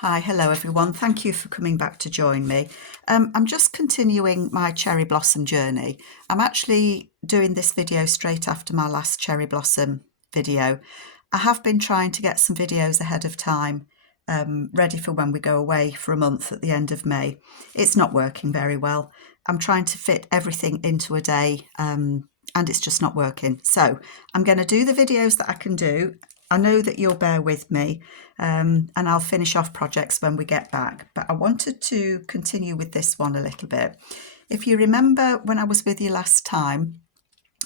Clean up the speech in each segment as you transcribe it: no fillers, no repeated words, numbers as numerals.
Hi, hello everyone. Thank you for coming back to join me. I'm just continuing my cherry blossom journey. I'm actually doing this video straight after my last cherry blossom video. I have been trying to get some videos ahead of time, ready for when we go away for a month at the end of May. It's not working very well. I'm trying to fit everything into a day, and it's just not working. So I'm going to do the videos that I can do. I know that you'll bear with me, and I'll finish off projects when we get back, but I wanted to continue with this one a little bit. If you remember when I was with you last time,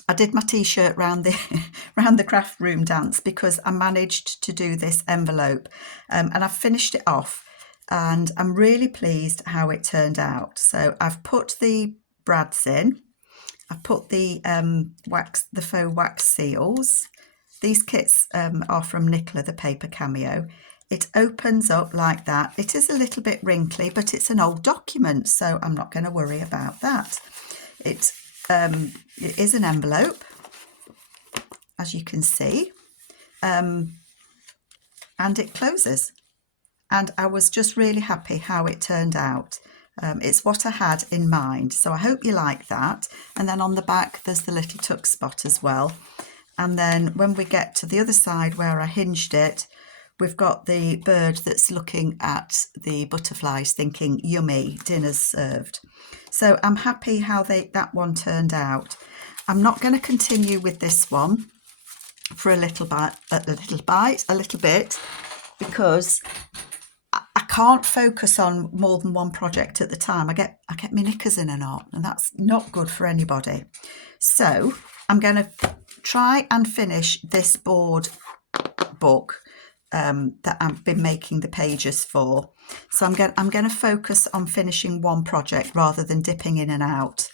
I did my t-shirt round the craft room dance because I managed to do this envelope, and I've finished it off, and I'm really pleased how it turned out. So I've put the brads in, I've put the faux wax seals. These kits are from Nicola, the Paper Cameo. It opens up like that. It is a little bit wrinkly, but it's an old document, so I'm not going to worry about that. It is an envelope, as you can see, and it closes. And I was just really happy how it turned out. It's what I had in mind, so I hope you like that. And then on the back, there's the little tuck spot as well. And then when we get to the other side where I hinged it, we've got the bird that's looking at the butterflies thinking, yummy, dinner's served. So I'm happy how that one turned out. I'm not going to continue with this one for a little bit, because I can't focus on more than one project at the time. I get my knickers in a knot, and that's not good for anybody. So I'm going to try and finish this board book that I've been making the pages for. So I'm going to focus on finishing one project rather than dipping in and out.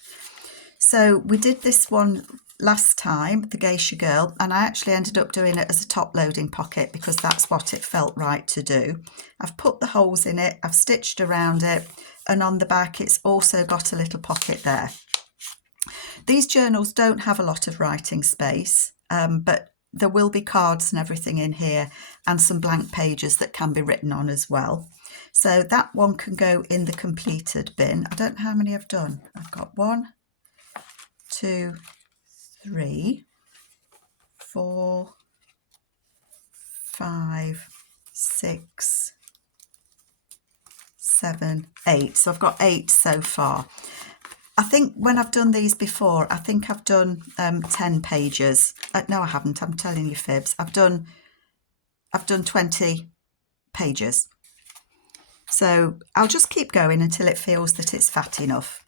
So we did this one last time, the geisha girl, and I actually ended up doing it as a top loading pocket because that's what it felt right to do. I've put the holes in it, I've stitched around it, and on the back it's also got a little pocket there. These journals don't have a lot of writing space, but there will be cards and everything in here and some blank pages that can be written on as well. So that one can go in the completed bin. I don't know how many I've done. I've got 1, 2, 3, 4, 5, 6, 7, 8. So I've got 8 so far. I think when I've done these before, I think I've done 10 pages. No, I haven't. I'm telling you fibs. I've done 20 pages. So I'll just keep going until it feels that it's fat enough.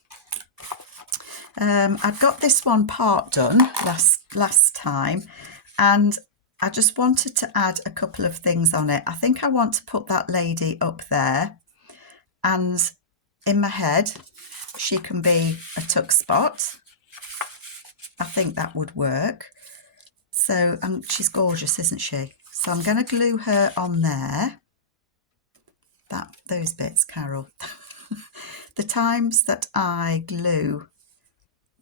I've got this one part done last time, and I just wanted to add a couple of things on it. I think I want to put that lady up there, and in my head she can be a tuck spot. I think that would work. So she's gorgeous, isn't she? So I'm going to glue her on there. Those bits, Carol. The times that I glue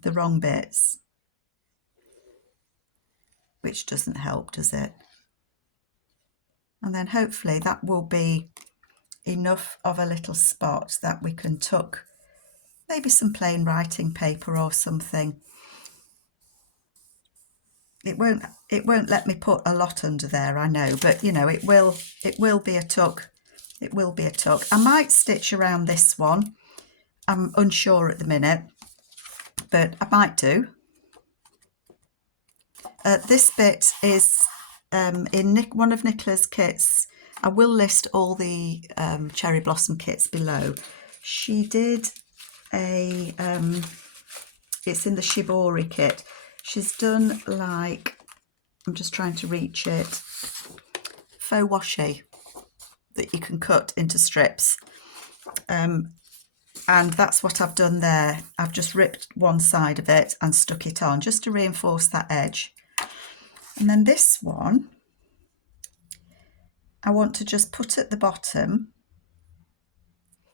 the wrong bits, which doesn't help, does it? And then hopefully that will be enough of a little spot that we can tuck maybe some plain writing paper or something. It won't let me put a lot under there, I know, but you know, it will be a tuck. It will be a tuck. I might stitch around this one. I'm unsure at the minute, but I might do. This bit is in one of Nicola's kits. I will list all the cherry blossom kits below. She did a it's in the Shibori kit. She's done, like, I'm just trying to reach it, faux washi that you can cut into strips, and that's what I've done there. I've just ripped one side of it and stuck it on just to reinforce that edge. And then this one I want to just put at the bottom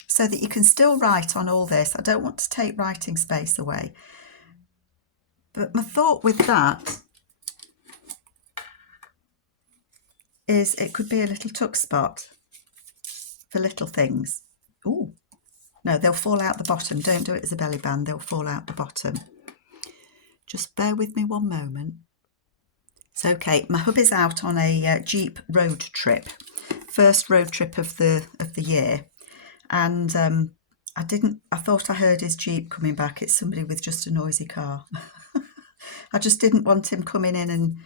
so that you can still write on all this. I don't want to take writing space away. But my thought with that is it could be a little tuck spot for little things. Ooh, no, they'll fall out the bottom. Don't do it as a belly band, they'll fall out the bottom. Just bear with me one moment. So, okay, my hubby's out on a Jeep road trip, first road trip of the year, and I thought I heard his Jeep coming back. It's somebody with just a noisy car. I just didn't want him coming in and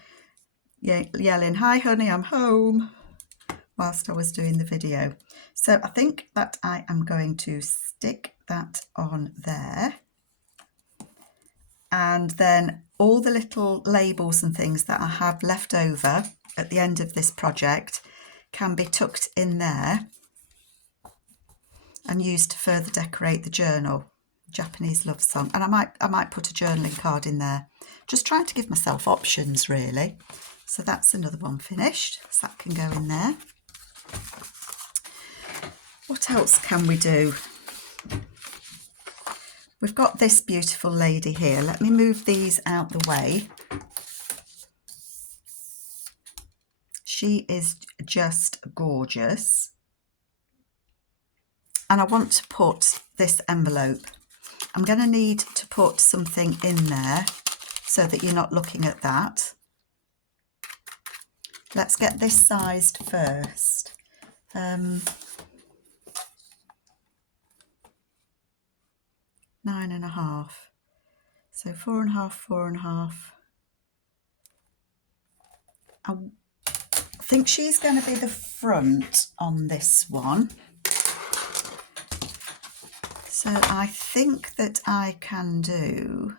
yelling, "Hi honey, I'm home," whilst I was doing the video. So I think that I am going to stick that on there. And then all the little labels and things that I have left over at the end of this project can be tucked in there and used to further decorate the journal, Japanese love song. And I might put a journaling card in there, just trying to give myself options really. So that's another one finished, so that can go in there. What else can we do? We've got this beautiful lady here. Let me move these out the way. She is just gorgeous. And I want to put this envelope. I'm going to need to put something in there so that you're not looking at that. Let's get this sized first. 9.5. So 4.5, 4.5. I think she's going to be the front on this one. So I think that I can do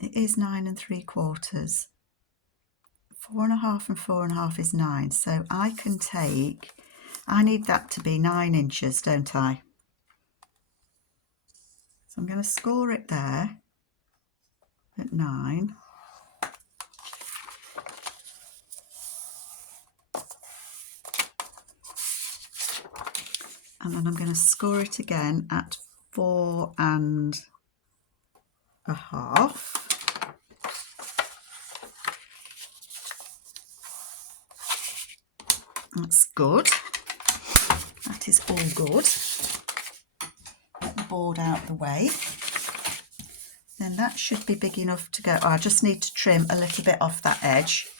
it is 9 3/4. 4.5 and 4.5 is 9. So I can take, I need that to be 9 inches, don't I? So I'm going to score it there at 9. And then I'm going to score it again at 4.5. That's good. That is all good. Get the board out the way. Then that should be big enough to go. Oh, I just need to trim a little bit off that edge.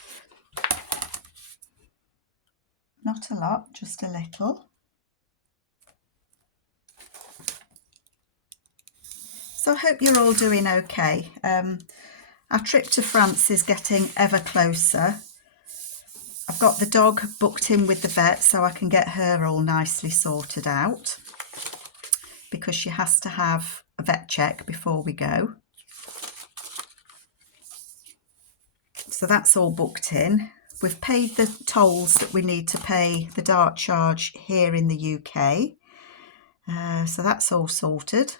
Not a lot, just a little. So I hope you're all doing okay. Our trip to France is getting ever closer. I've got the dog booked in with the vet so I can get her all nicely sorted out, because she has to have a vet check before we go. So that's all booked in. We've paid the tolls that we need to pay, the dart charge here in the UK. So that's all sorted.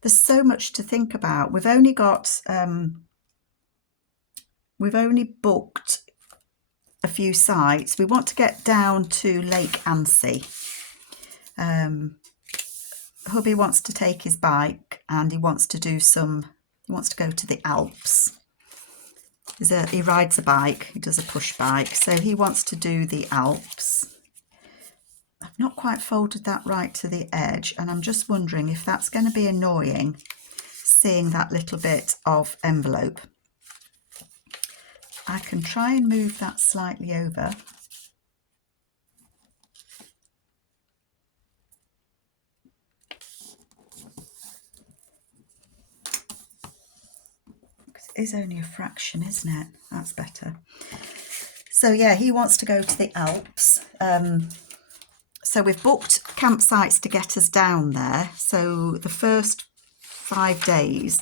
There's so much to think about. We've only got, we've only booked a few sites. We want to get down to Lake Annecy. Hubby wants to take his bike and he wants to do he wants to go to the Alps. He rides a bike, he does a push bike, so he wants to do the Alps. I've not quite folded that right to the edge, and I'm just wondering if that's going to be annoying, seeing that little bit of envelope. I can try and move that slightly over. It is only a fraction, isn't it? That's better. So yeah, he wants to go to the Alps. So we've booked campsites to get us down there. So the first 5 days,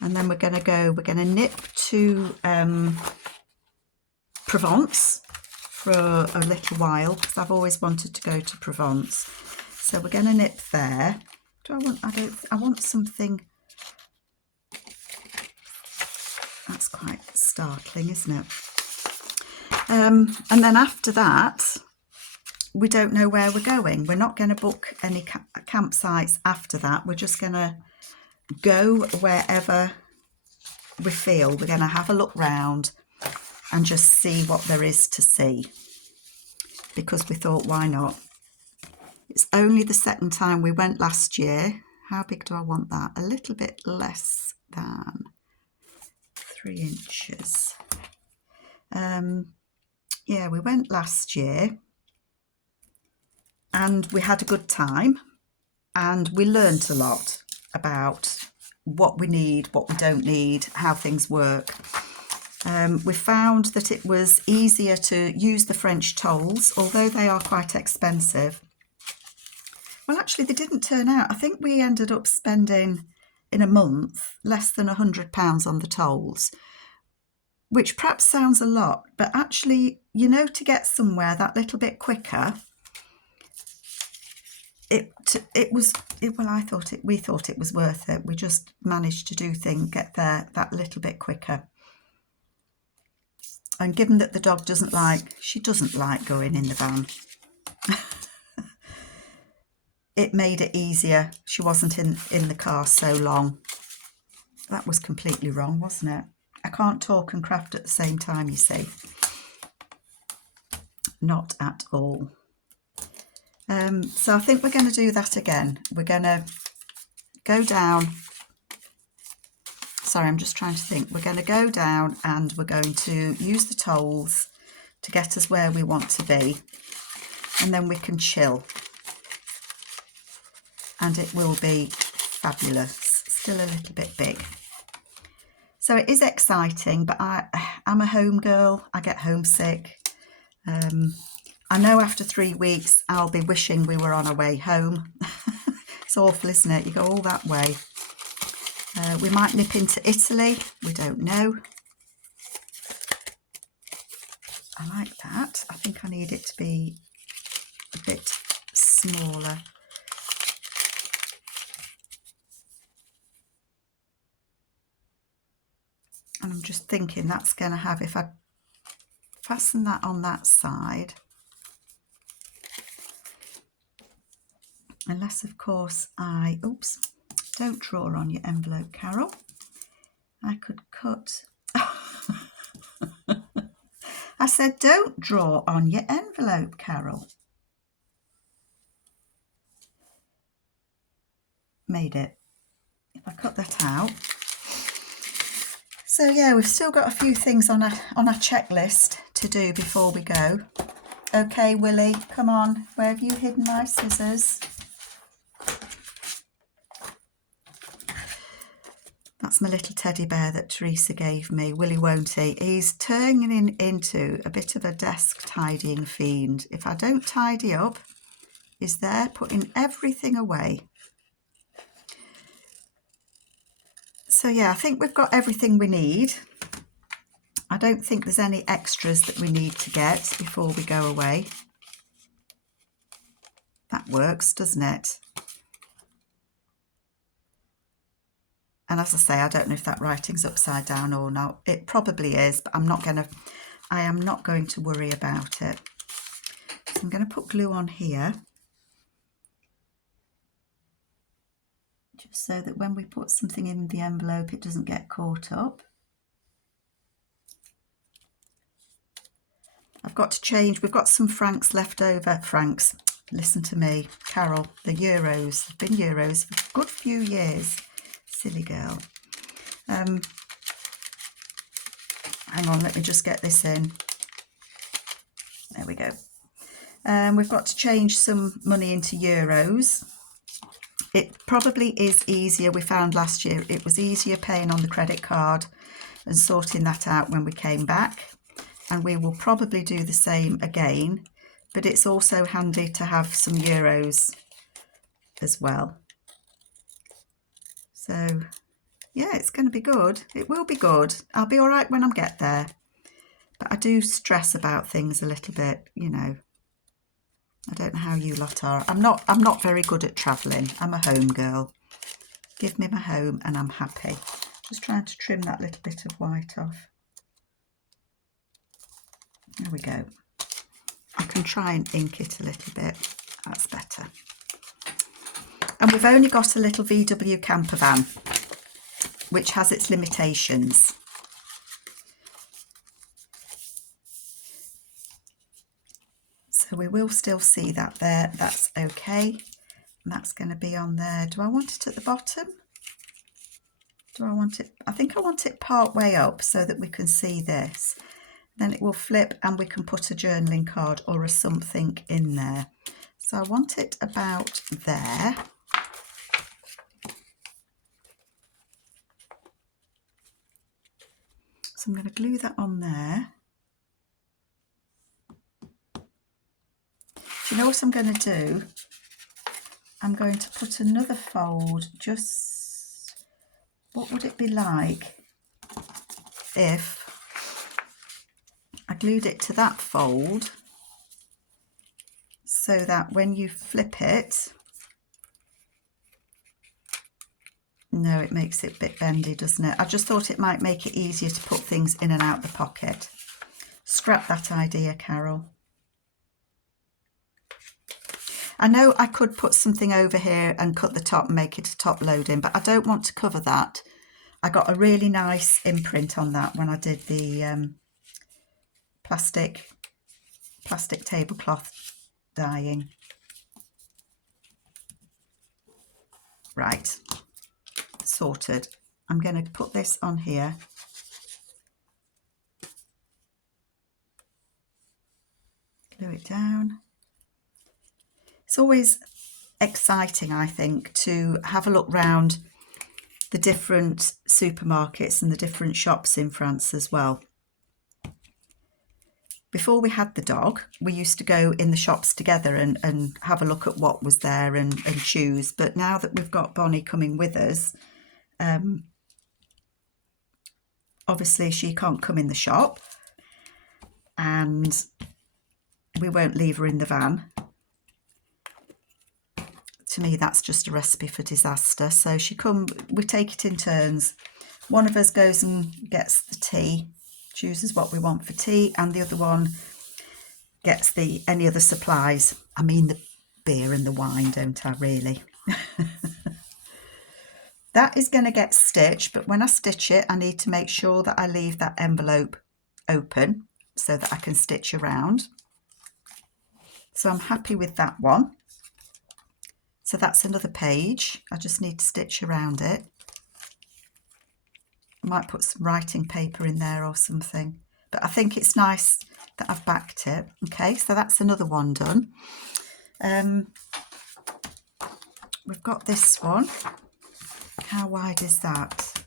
and then we're going to nip to Provence for a little while, because I've always wanted to go to Provence. So we're going to nip there. I want something. That's quite startling, isn't it? And then after that, we don't know where we're going. We're not going to book any campsites after that. We're just going to go wherever we feel. We're going to have a look round and just see what there is to see, because we thought, why not? It's only the second time. We went last year. How big do I want that? A little bit less than 3 inches. Yeah, we went last year and we had a good time, and we learnt a lot about what we need, what we don't need, how things work. We found that it was easier to use the French tolls, although they are quite expensive. Well, actually, they didn't turn out. I think we ended up spending in a month less than £100 on the tolls, which perhaps sounds a lot, but actually, you know, to get somewhere that little bit quicker, we thought it was worth it. We just managed to get there that little bit quicker. And given that the dog doesn't like going in the van, it made it easier. She wasn't in the car so long. That was completely wrong, wasn't it? I can't talk and craft at the same time, you see. Not at all. So I think we're going to do that again. We're going to go down. Sorry, I'm just trying to think. We're going to go down and we're going to use the tolls to get us where we want to be. And then we can chill. And it will be fabulous. Still a little bit big. So it is exciting, but I'm a home girl. I get homesick. I know after 3 weeks, I'll be wishing we were on our way home. It's awful, isn't it? You go all that way. We might nip into Italy. We don't know. I like that. I think I need it to be a bit smaller. And I'm just thinking that's going to have, if I fasten that on that side, unless of course don't draw on your envelope, Carol. I could cut. I said don't draw on your envelope, Carol. Made it. If I cut that out. So yeah, we've still got a few things on our checklist to do before we go. Okay, Willie, come on. Where have you hidden my scissors? That's my little teddy bear that Teresa gave me. Willie, won't he? He's turning into a bit of a desk tidying fiend. If I don't tidy up, he's there putting everything away. So yeah, I think we've got everything we need. I don't think there's any extras that we need to get before we go away. That works, doesn't it? And as I say, I don't know if that writing's upside down or not. It probably is, but I am not going to worry about it. So I'm going to put glue on here. Just so that when we put something in the envelope, it doesn't get caught up. I've got to change. We've got some francs left over. Francs, listen to me. Carol, the euros. They've been euros for a good few years. Silly girl. Hang on, let me just get this in. There we go. We've got to change some money into euros. It probably is easier. We found last year it was easier paying on the credit card and sorting that out when we came back. And we will probably do the same again. But it's also handy to have some euros as well. So, yeah, it's going to be good. It will be good. I'll be all right when I get there. But I do stress about things a little bit, you know. I don't know how you lot are. I'm not very good at travelling. I'm a home girl. Give me my home and I'm happy. Just trying to trim that little bit of white off. There we go. I can try and ink it a little bit. That's better. And we've only got a little VW camper van, which has its limitations. So we will still see that there. That's okay. And that's going to be on there. Do I want it at the bottom? Do I want it? I think I want it part way up so that we can see this. Then it will flip and we can put a journaling card or a something in there. So I want it about there. So I'm going to glue that on there. Do you know what I'm going to do? I'm going to put another fold, just, what would it be like if I glued it to that fold so that when you flip it, no, it makes it a bit bendy, doesn't it? I just thought it might make it easier to put things in and out the pocket. Scrap that idea, Carol. I know I could put something over here and cut the top and make it a top loading, but I don't want to cover that. I got a really nice imprint on that when I did the plastic tablecloth dyeing. Right, sorted. I'm going to put this on here. Glue it down. It's always exciting, I think, to have a look round the different supermarkets and the different shops in France as well. Before we had the dog, we used to go in the shops together and have a look at what was there and choose. But now that we've got Bonnie coming with us, obviously she can't come in the shop and we won't leave her in the van. To me, that's just a recipe for disaster. So we take it in turns. One of us goes and gets the tea, chooses what we want for tea, and the other one gets any other supplies. I mean the beer and the wine, don't I, really? That is going to get stitched, but when I stitch it, I need to make sure that I leave that envelope open so that I can stitch around. So I'm happy with that one. So that's another page. I just need to stitch around it. I might put some writing paper in there or something, but I think it's nice that I've backed it. Okay, so that's another one done. We've got this one. How wide is that?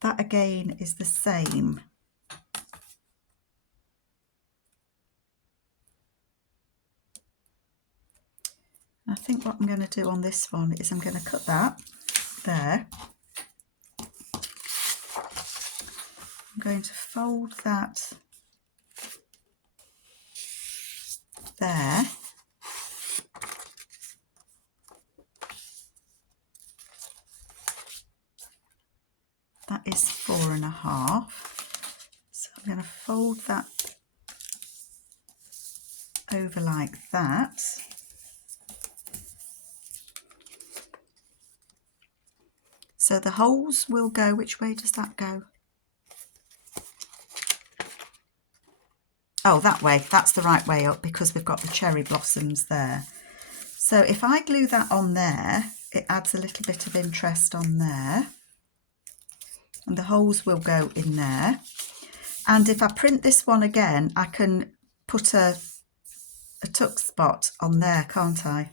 That again is the same. I think what I'm going to do on this one is I'm going to cut that there. I'm going to fold that there. That is 4.5. So I'm going to fold that over like that. So the holes will go, which way does that go? Oh, that way. That's the right way up because we've got the cherry blossoms there. So if I glue that on there, it adds a little bit of interest on there. And the holes will go in there. And if I print this one again, I can put a tuck spot on there, can't I?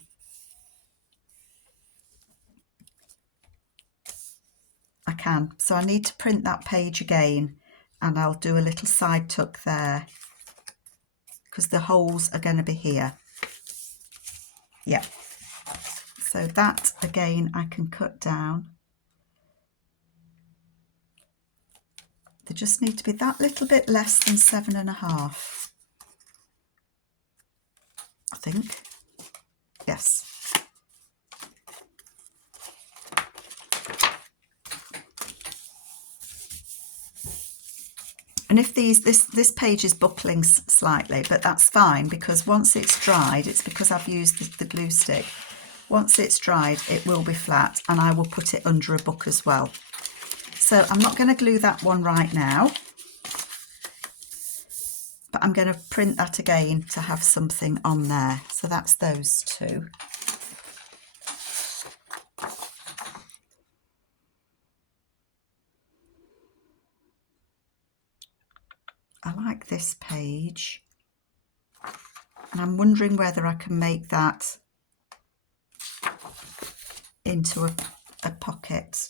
I can. So I need to print that page again and I'll do a little side tuck there because the holes are going to be here. Yeah. So that again I can cut down. They just need to be that little bit less than 7.5. I think. Yes. And if this page is buckling slightly, but that's fine, because once it's dried, it's because I've used the glue stick. Once it's dried, it will be flat, and I will put it under a book as well. So I'm not going to glue that one right now, but I'm going to print that again to have something on there. So that's those two. I like this page, and I'm wondering whether I can make that into a pocket.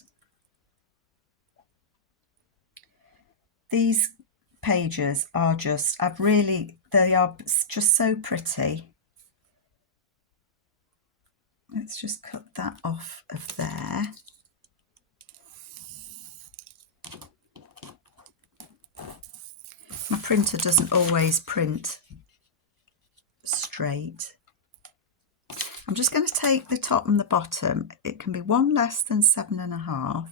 These pages are just, they are just so pretty. Let's just cut that off of there. My printer doesn't always print straight. I'm just going to take the top and the bottom. It can be one less than 7.5.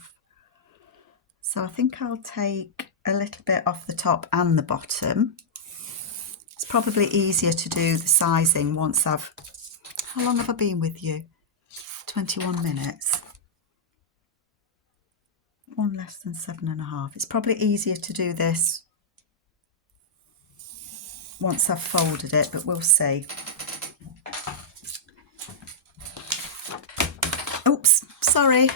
So I think I'll take a little bit off the top and the bottom. It's probably easier to do the sizing once I've... How long have I been with you? 21 minutes. One less than 7.5. It's probably easier to do this once I've folded it, but we'll see. Oops, sorry,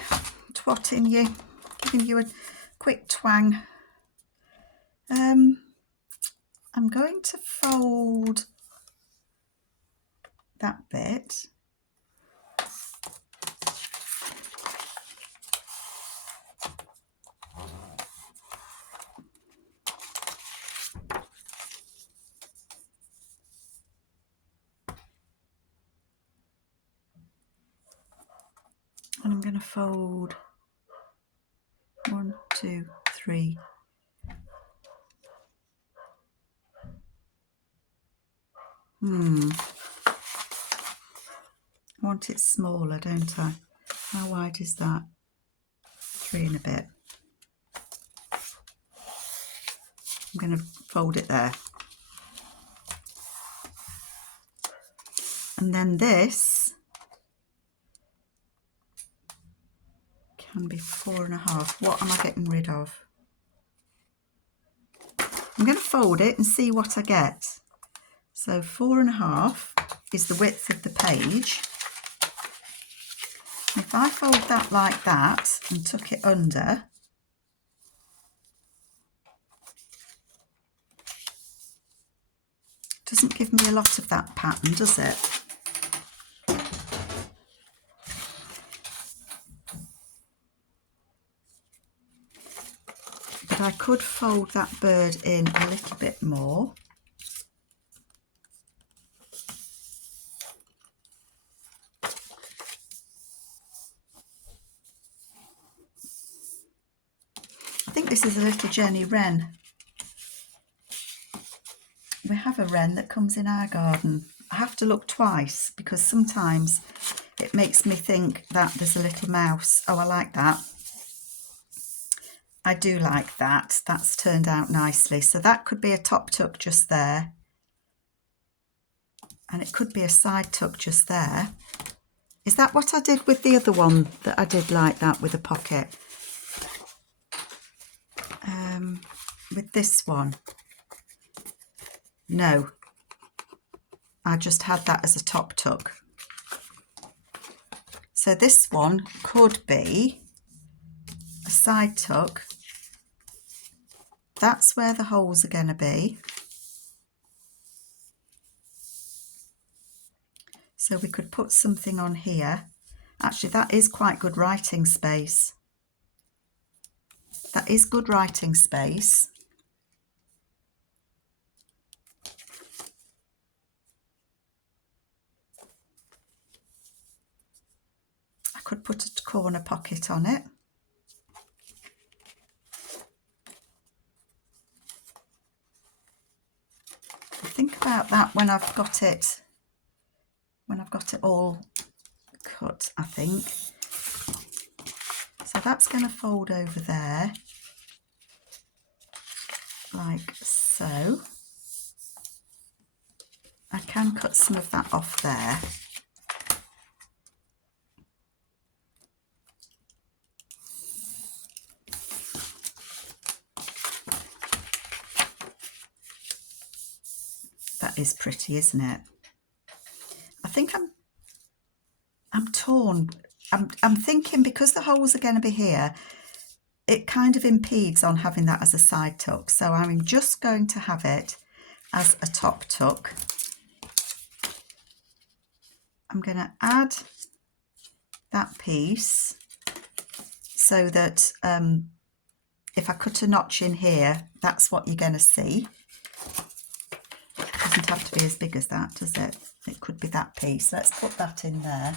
twatting you, giving you a quick twang. I'm going to fold that bit. And I'm going to fold 1, 2, 3. I want it smaller, don't I? How wide is that? 3 and a bit. I'm going to fold it there. And then this can be 4.5. What am I getting rid of? I'm going to fold it and see what I get. So 4.5 is the width of the page. If I fold that like that and tuck it under, it doesn't give me a lot of that pattern, does it? But I could fold that bird in a little bit more. I think this is a little Jenny wren. We have a wren that comes in our garden. I have to look twice because sometimes it makes me think that there's a little mouse. Oh, I like that. I do like that. That's turned out nicely. So that could be a top tuck just there. And it could be a side tuck just there. Is that what I did with the other one that I did like that with a pocket? With this one? No. I just had that as a top tuck. So this one could be a side tuck. That's where the holes are going to be. So we could put something on here. Actually, that is quite good writing space. That is good writing space. I could put a corner pocket on it. I'll think about that when I've got it all cut, I think. So that's going to fold over there. like so. I can cut some of that off there. That is pretty, isn't it? I think I'm torn. I'm thinking because the holes are going to be here, it kind of impedes on having that as a side tuck. So I'm just going to have it as a top tuck. I'm going to add that piece so that if I cut a notch in here, that's what you're going to see. It doesn't have to be as big as that, does it? It could be that piece. Let's put that in there.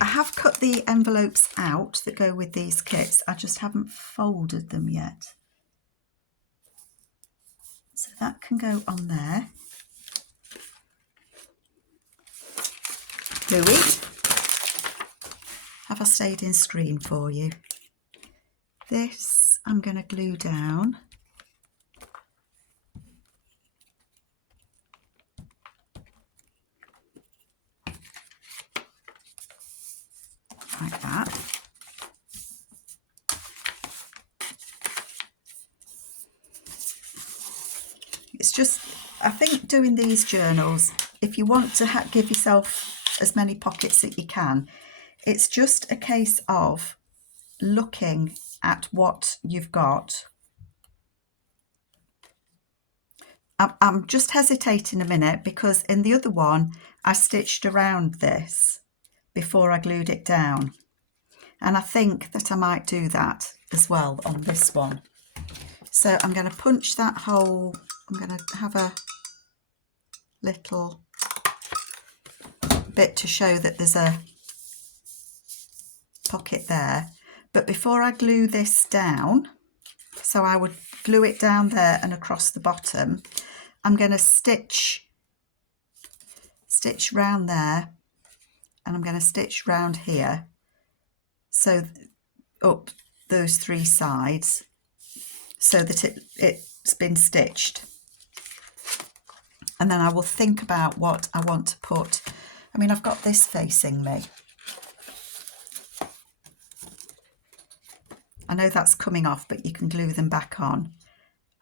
I have cut the envelopes out that go with these kits. I just haven't folded them yet. So that can go on there. Gooey. Have I stayed in screen for you? This I'm going to glue down. Like that. It's just, I think doing these journals, if you want to give yourself as many pockets that you can, it's just a case of looking at what you've got. I'm just hesitating a minute because in the other one I stitched around this before I glued it down, and I think that I might do that as well on this one. So I'm going to punch that hole. I'm going to have a little bit to show that there's a pocket there, but before I glue this down, so I would glue it down there and across the bottom, I'm going to stitch round there, and I'm going to stitch round here, so up those three sides, so that it's been stitched. And then I will think about what I want to put. I mean, I've got this facing me. I know that's coming off, but you can glue them back on.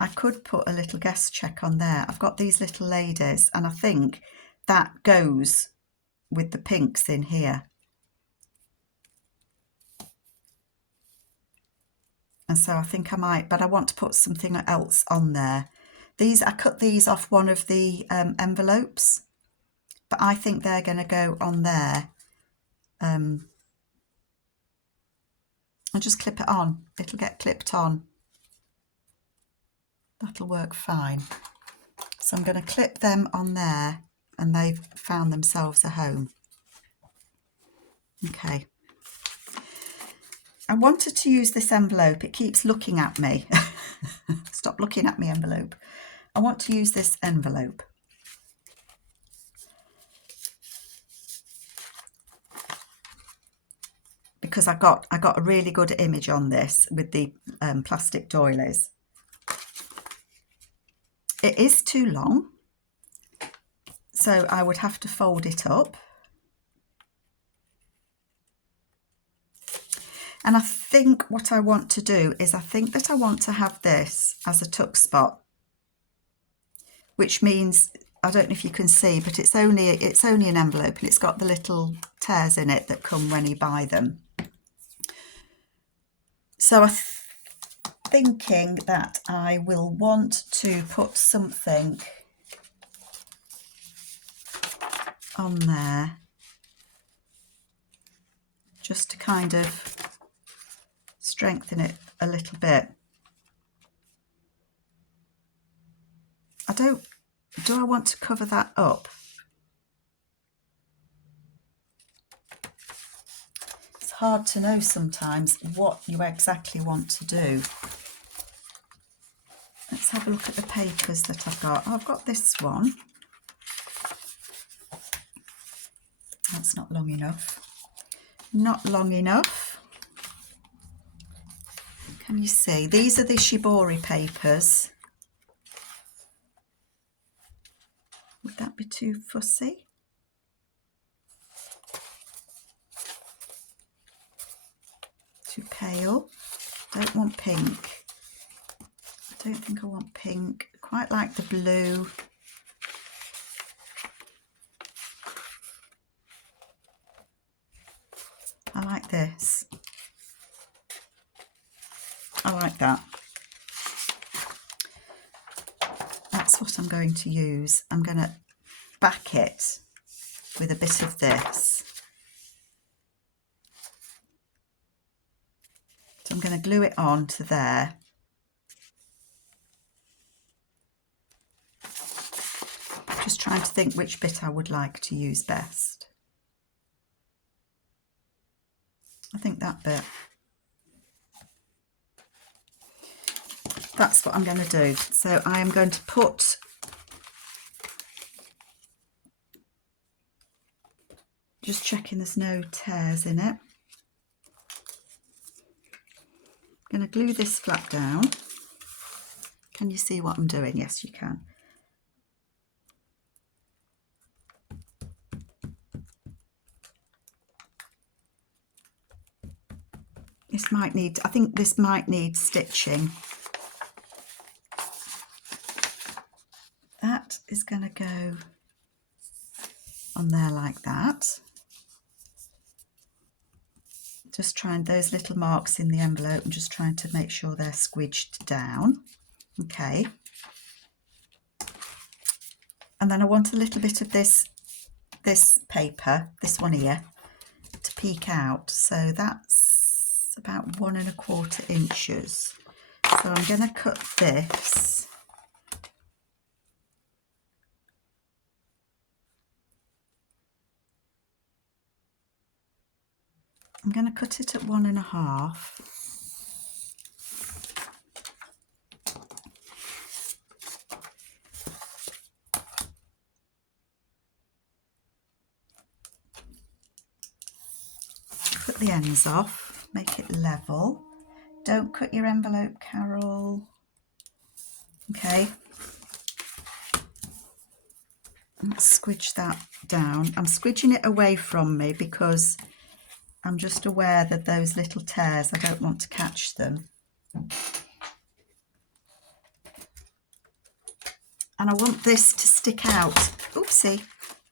I could put a little guest check on there. I've got these little ladies, and I think that goes with the pinks in here. And so I think I might, but I want to put something else on there. I cut these off one of the envelopes, but I think they're going to go on there. I'll just clip it on. It'll get clipped on. That'll work fine. So I'm going to clip them on there, and they've found themselves a home. Okay. I wanted to use this envelope. It keeps looking at me. Stop looking at me, envelope. I want to use this envelope. Because I got a really good image on this with the plastic doilies. It is too long, so I would have to fold it up. And I think what I want to do is I think that I want to have this as a tuck spot, which means, I don't know if you can see, but it's only an envelope, and it's got the little tears in it that come when you buy them. So I'm thinking that I will want to put something on there just to kind of strengthen it a little bit. Do I want to cover that up? It's hard to know sometimes what you exactly want to do. Let's have a look at the papers that I've got. Oh, I've got this one. That's that's not long enough. Not long enough. Can you see? These are the Shibori papers. Would that be too fussy? Too pale? Don't want pink. I don't think I want pink. Quite like the blue. I like this. I like that. That's what I'm going to use. I'm going to back it with a bit of this. So I'm going to glue it on to there. Just trying to think which bit I would like to use best. I think that bit. That's what I'm going to do. So I am going to put just checking there's no tears in it. I'm going to glue this flap down. Can you see what I'm doing? Yes, you can. This might need, I think this might need stitching. That is going to go on there like that. Just trying those little marks in the envelope and just trying to make sure they're squidged down. Okay. And then I want a little bit of this paper, this one here, to peek out. So that's about 1 1/4 inches. So I'm going to cut this. I'm going to cut it at 1 1/2. Cut the ends off, make it level. Don't cut your envelope, Carol. Okay. Let's squidge that down. I'm squidging it away from me because I'm just aware that those little tears, I don't want to catch them. And I want this to stick out, oopsie,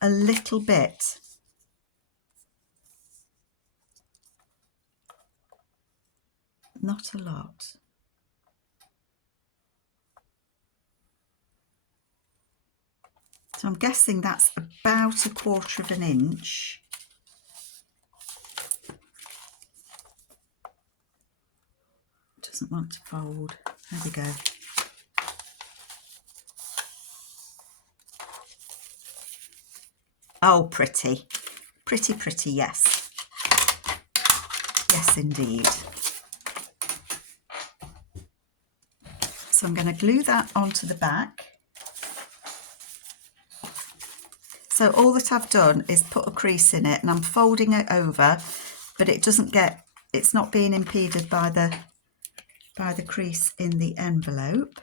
a little bit. Not a lot. So I'm guessing that's about 1/4 inch. Doesn't want to fold. There we go. Oh, pretty. Pretty, pretty, yes. Yes, indeed. So I'm going to glue that onto the back. So all that I've done is put a crease in it and I'm folding it over, but it doesn't get, it's not being impeded by the crease in the envelope.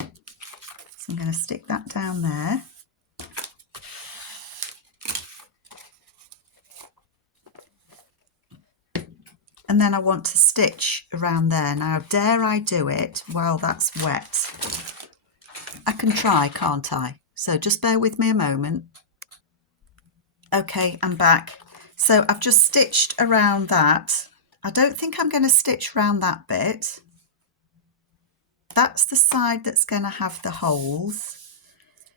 So I'm going to stick that down there. And then I want to stitch around there. Now, dare I do it while that's wet? I can try, can't I? So just bear with me a moment. Okay, I'm back. So I've just stitched around that. I don't think I'm going to stitch around that bit. That's the side that's going to have the holes.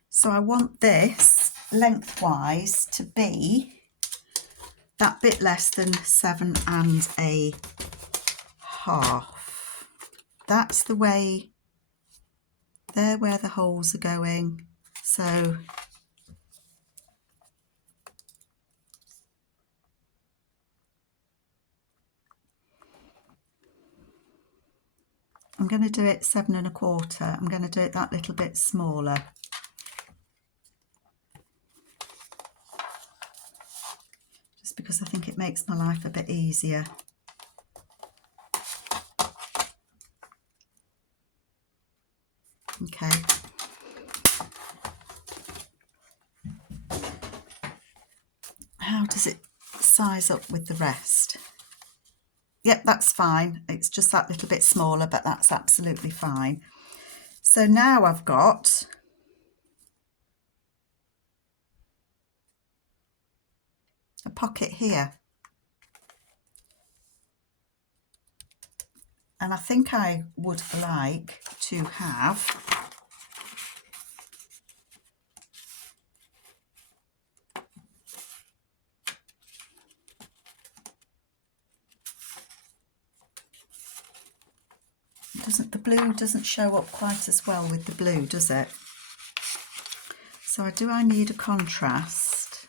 So I want this lengthwise to be that bit less than 7 1/2. That's the way, there where the holes are going. So I'm going to do it 7 1/4. I'm going to do it that little bit smaller. It's because I think it makes my life a bit easier. Okay. How does it size up with the rest? Yep, that's fine. It's just that little bit smaller, but that's absolutely fine. So now I've got a pocket here. And I think I would like to have the blue doesn't show up quite as well with the blue, does it? So do I need a contrast?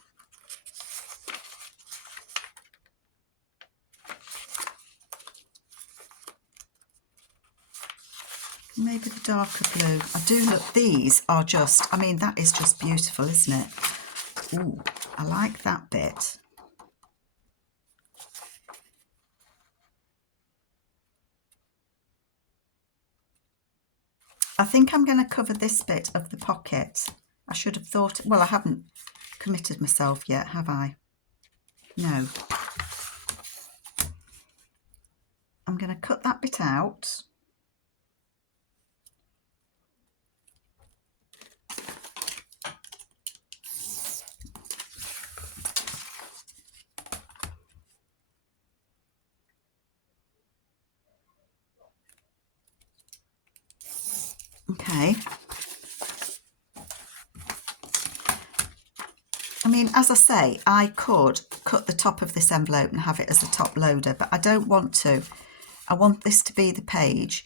Maybe the darker blue. I do look, these are just, I mean, that is just beautiful, isn't it? Ooh, I like that bit. I think I'm going to cover this bit of the pocket. I should have thought, well, I haven't committed myself yet, have I? No. I'm going to cut that bit out. Okay. I mean, as I say, I could cut the top of this envelope and have it as a top loader, but I don't want to. I want this to be the page.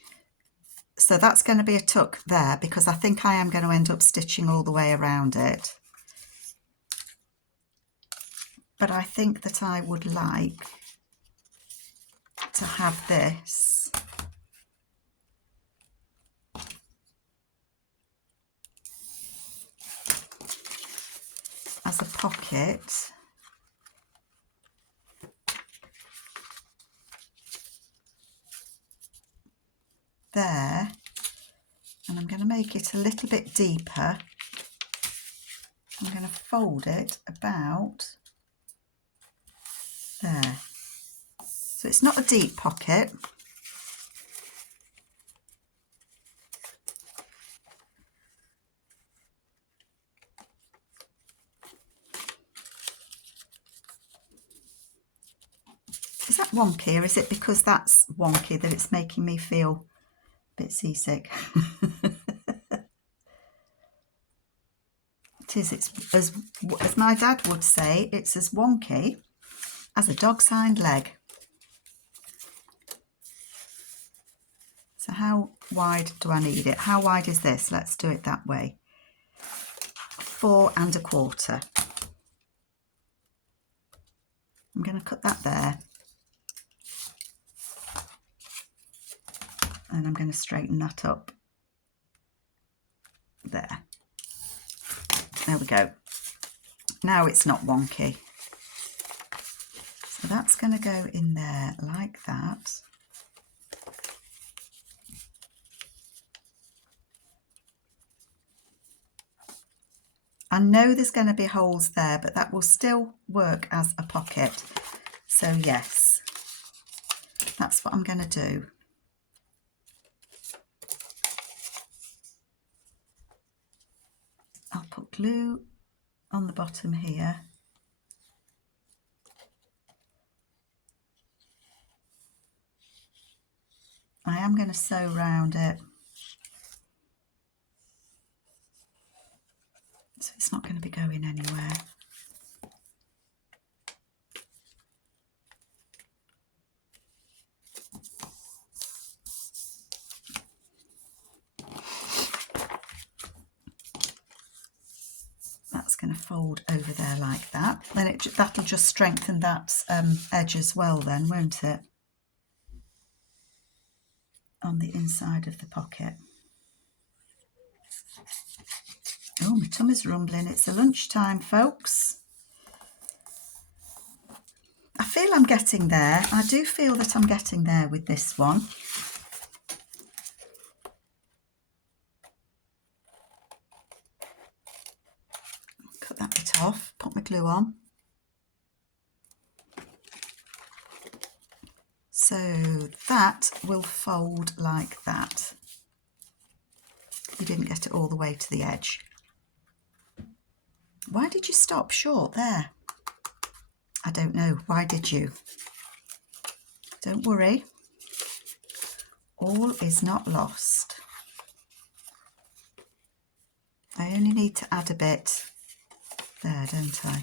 So that's going to be a tuck there because I think I am going to end up stitching all the way around it. But I think that I would like to have this as a pocket. There, and I'm going to make it a little bit deeper. I'm going to fold it about there. So it's not a deep pocket. Is that wonky, or is it because that's wonky that it's making me feel a bit seasick? It is. It's as my dad would say, it's as wonky as a dog's hind leg. So how wide do I need it? How wide is this? Let's do it that way. 4 1/4. I'm going to cut that there. And I'm going to straighten that up. There. There we go. Now it's not wonky. So that's going to go in there like that. I know there's going to be holes there, but that will still work as a pocket. So yes, that's what I'm going to do. I'll put glue on the bottom here. I am going to sew round it, so it's not going to be going anywhere. That's going to fold over there like that. Then that'll just strengthen that edge as well then, won't it? On the inside of the pocket. Oh, my tummy's rumbling. It's a lunchtime, folks. feel I'm getting there. I do feel that I'm getting there with this one. Cut that bit off, put my glue on. So that will fold like that. You didn't get it all the way to the edge. Why did you stop short there? I don't know. Why did you? Don't worry. All is not lost. I only need to add a bit there, don't I?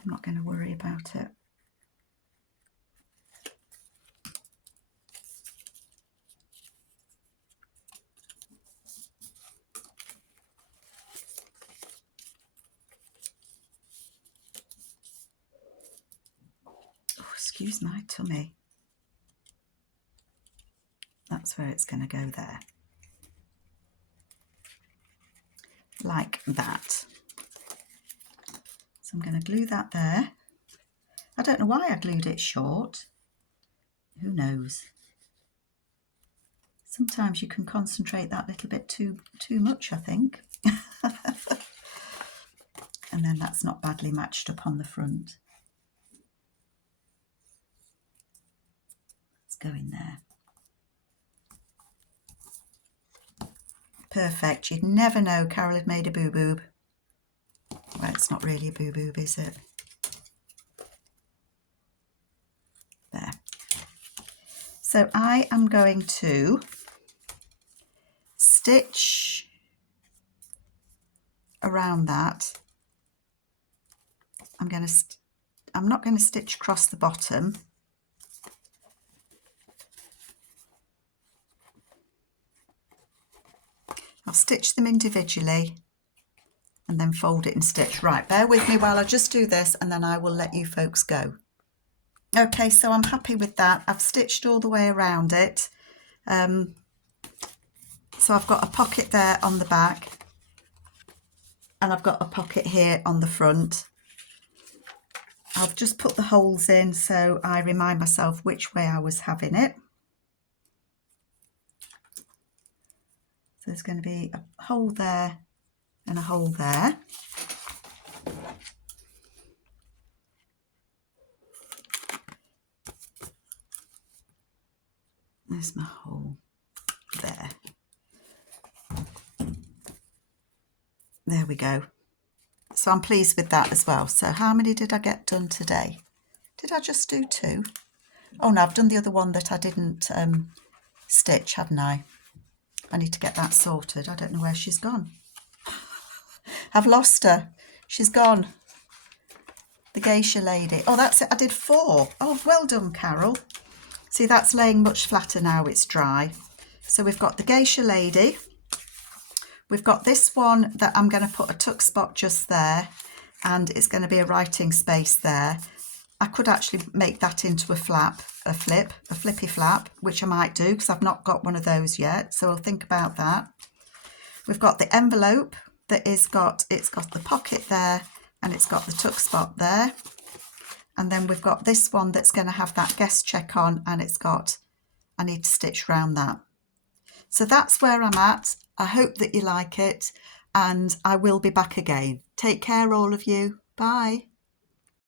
I'm not going to worry about it. Oh, excuse my tummy. That's where it's going to go there. Like that. So I'm going to glue that there. I don't know why I glued it short. Who knows? Sometimes you can concentrate that little bit too much, I think. And then that's not badly matched up on the front. Let's go in there. Perfect. You'd never know Carol had made a boo-boob. Well, it's not really a boo-boob, is it? There. So I am going to stitch around that. I'm not going to stitch across the bottom. I'll stitch them individually and then fold it and stitch. Right, bear with me while I just do this and then I will let you folks go. Okay, so I'm happy with that. I've stitched all the way around it. So I've got a pocket there on the back and I've got a pocket here on the front. I've just put the holes in so I remind myself which way I was having it. So there's going to be a hole there and a hole there. There's my hole there. There we go. So I'm pleased with that as well. So how many did I get done today? Did I just do 2? Oh no, I've done the other one that I didn't stitch, haven't I? I need to get that sorted. I don't know where she's gone. I've lost her. She's gone. The geisha lady. Oh, that's it. I did 4. Oh, well done, Carol. See, that's laying much flatter now it's dry. So we've got the geisha lady. We've got this one that I'm going to put a tuck spot just there, and it's going to be a writing space there. I could actually make that into a flap, a flippy flap, which I might do because I've not got one of those yet. So I'll think about that. We've got the envelope that it's got the pocket there and it's got the tuck spot there. And then we've got this one that's going to have that guest check on, and I need to stitch around that. So that's where I'm at. I hope that you like it, and I will be back again. Take care, all of you. Bye.